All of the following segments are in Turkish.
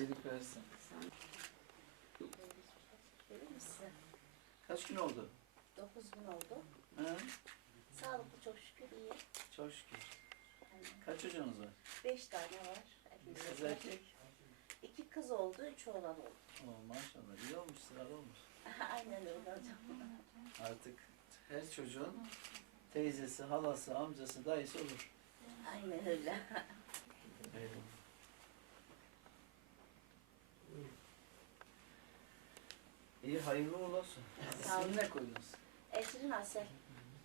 iyilik versin. Verir misin? Kaç gün oldu? 9 gün oldu. Ha? Sağlıklı çok şükür iyi. Çok şükür. Kaç çocuğunuz var? 5 tane var. Kız erkek. İki kız oldu, üç oğlan oldu. Oo, maşallah iyi olmuş sıralı olmuş. Aynen öyle hocam. Artık her çocuğun teyzesi, halası, amcası, dayısı olur. Aynen öyle. Eyvallah. İyi hayırlı uğurlu olsun. Sağ olun. İsmini ne koydunuz? Ecrin Asel.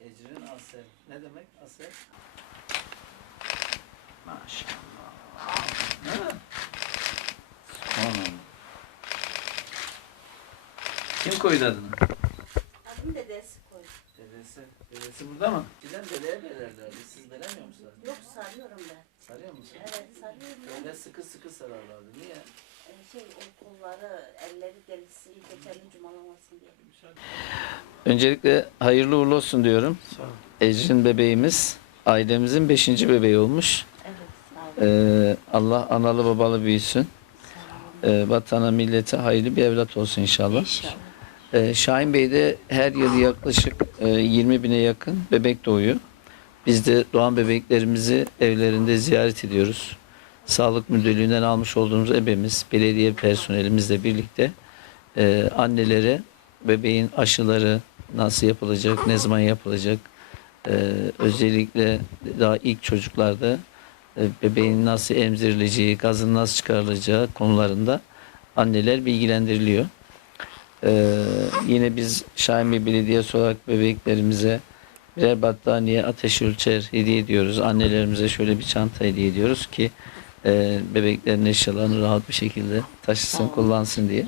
Ecrin Asel. Ne demek Asel? Maşallah. Ha? Subhanallah. Kim koydu adını? Adım dedesi koydu. Dedesi. Dedesi burada mı? Giden dedeye belerlerdi. Siz belemiyor musunuz? Yok sarıyorum ben. Sarıyor musun? Evet sarıyorum ben. Böyle sıkı sıkı sararlardı. Niye? Şey o kolları, elleri delisi, geçerli cumalamasın diye. Öncelikle hayırlı uğurlu olsun diyorum. Sağ ol. Ecrin bebeğimiz ailemizin beşinci bebeği olmuş. Evet sağ olun. Ee, Allah analı babalı büyüsün. Ee, vatana millete hayırlı bir evlat olsun inşallah. İnşallah. Ee, Şahin Bey'de her yıl yaklaşık e, 20 bine yakın bebek doğuyor. Biz de doğan bebeklerimizi evlerinde ziyaret ediyoruz. Sağlık Müdürlüğü'nden almış olduğumuz ebemiz, belediye personelimizle birlikte e, annelere bebeğin aşıları nasıl yapılacak, ne zaman yapılacak, e, özellikle daha ilk çocuklarda e, bebeğin nasıl emzirileceği, gazın nasıl çıkarılacağı konularında anneler bilgilendiriliyor. Ee, yine biz Şahin Bey Belediyesi olarak bebeklerimize birer battaniye ateş ölçer hediye ediyoruz. Annelerimize şöyle bir çanta hediye ediyoruz ki e, bebeklerin eşyalarını rahat bir şekilde taşısın, kullansın diye.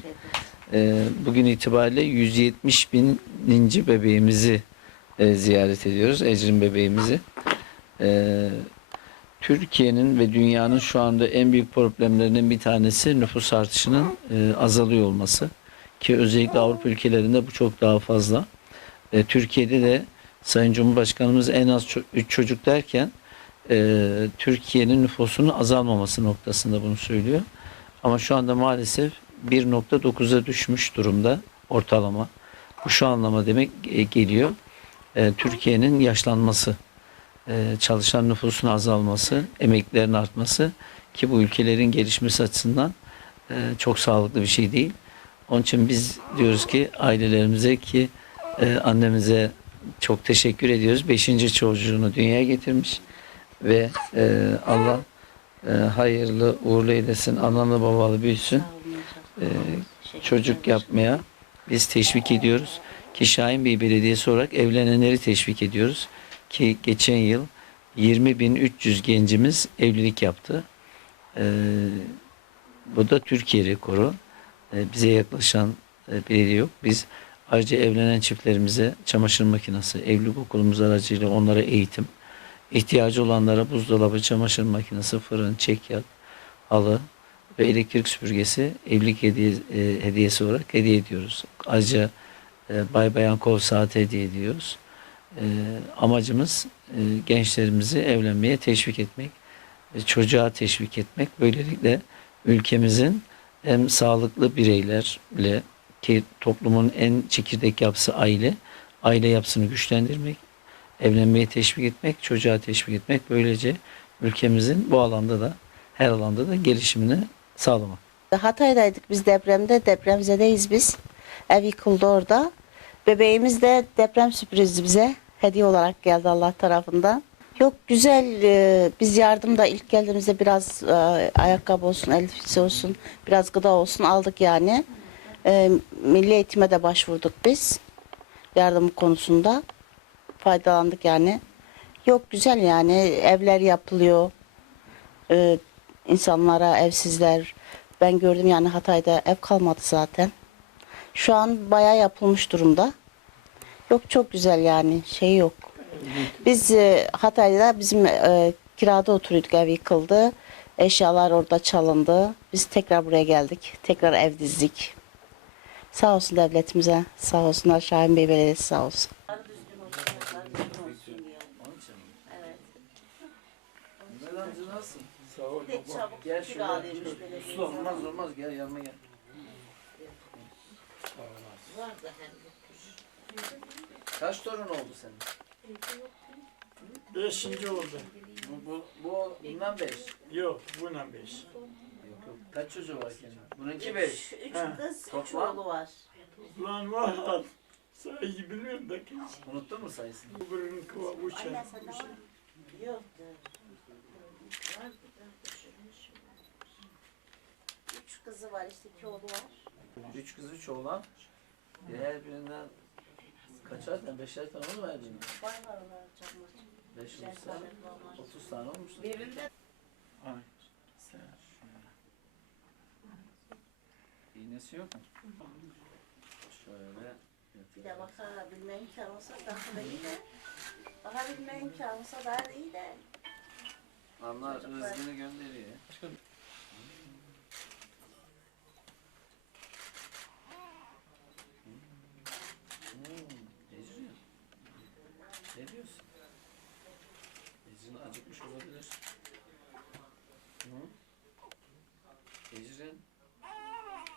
Ee, bugün itibariyle 170 bininci bebeğimizi e, ziyaret ediyoruz. Ecrin bebeğimizi. Ee, Türkiye'nin ve dünyanın şu anda en büyük problemlerinden bir tanesi nüfus artışının e, azalıyor olması. Ki özellikle Avrupa ülkelerinde bu çok daha fazla. E, Türkiye'de de Sayın Cumhurbaşkanımız en az 3 çocuk derken e, Türkiye'nin nüfusunun azalmaması noktasında bunu söylüyor. Ama şu anda maalesef 1.9'a düşmüş durumda ortalama. Bu şu anlama demek e, geliyor. E, Türkiye'nin yaşlanması, e, çalışan nüfusun azalması, emeklilerin artması ki bu ülkelerin gelişmesi açısından e, çok sağlıklı bir şey değil. Onun için biz diyoruz ki ailelerimize ki e, annemize çok teşekkür ediyoruz. Beşinci çocuğunu dünyaya getirmiş ve e, Allah e, hayırlı uğurlu eylesin, analı babalı büyüsün. E, çocuk yapmaya biz teşvik ediyoruz. Ki Şahin Bey Belediyesi olarak evlenenleri teşvik ediyoruz. Ki geçen yıl 20.300 gencimiz evlilik yaptı. Ee, bu da Türkiye rekoru. Ee, bize yaklaşan e, belediye yok. Biz ayrıca evlenen çiftlerimize çamaşır makinesi, evlilik okulumuz aracıyla onlara eğitim, ihtiyacı olanlara buzdolabı, çamaşır makinesi, fırın, çekyat, halı ve elektrik süpürgesi evlilik hediye, e, hediyesi olarak hediye ediyoruz. Ayrıca e, Bay Bayan kol saati hediye ediyoruz. E, amacımız e, gençlerimizi evlenmeye teşvik etmek, e, çocuğa teşvik etmek. Böylelikle ülkemizin hem sağlıklı bireylerle ki toplumun en çekirdek yapısı aile, aile yapısını güçlendirmek, evlenmeye teşvik etmek, çocuğa teşvik etmek. Böylece ülkemizin bu alanda da her alanda da gelişimini sağlamak. Hatay'daydık biz depremde. Depremzedeyiz biz. Ev yıkıldı orada. Bebeğimiz de deprem sürprizi bize hediye olarak geldi Allah tarafından. Yok güzel. e, biz yardımda ilk geldiğimizde biraz e, ayakkabı olsun, elbise olsun, biraz gıda olsun aldık yani. E, milli eğitime de başvurduk biz. Yardım konusunda. Faydalandık yani. Yok güzel yani. Evler yapılıyor. E, insanlara evsizler. Ben gördüm yani Hatay'da ev kalmadı zaten. Şu an bayağı yapılmış durumda. Yok çok güzel yani şey yok. Biz e, Hatay'da bizim e, kirada oturuyorduk ev yıkıldı. Eşyalar orada çalındı. Biz tekrar buraya geldik. Tekrar ev dizdik. Sağ olsun devletimize. Sağ olsunlar Şahin Bey Belediyesi sağ olsun. Onun için mi? Evet. Ömer amca nasılsın? Sağ ol. Bir de çabuk Gel kilo şöyle. belediye. Su olmaz olmaz gel yanıma gel. Var da hem de. Kaç torun oldu senin? Beşinci oldu. Bu, bu, bu bundan beş. Yok, buna beş. Yok yok. Kaç çocuğu var senin? Bununki beş. Üç Ha. kız, üç Toplam? oğlu var. Ulan var. Sayıyı bilmiyorum da ki. Unuttun mu sayısını? Bu birinin kıva uçan. Yok düşürmüş. Üç kızı var işte iki oğlu var. Üç kız üç oğlan. Her birinden kaçar tane? Beşer tane mı verdin? Var var onlar canlar. Beş olursa otuz tane olmuş. Birinde Ay. Sen. İğnesi yok mu? Şöyle. bir de bakabilme imkanı olsa daha da iyi de. Bakabilme imkanı olsa daha da iyi de. Anlar Çocuklar. rızkını gönderiyor. Hmm, Ecrin. Ne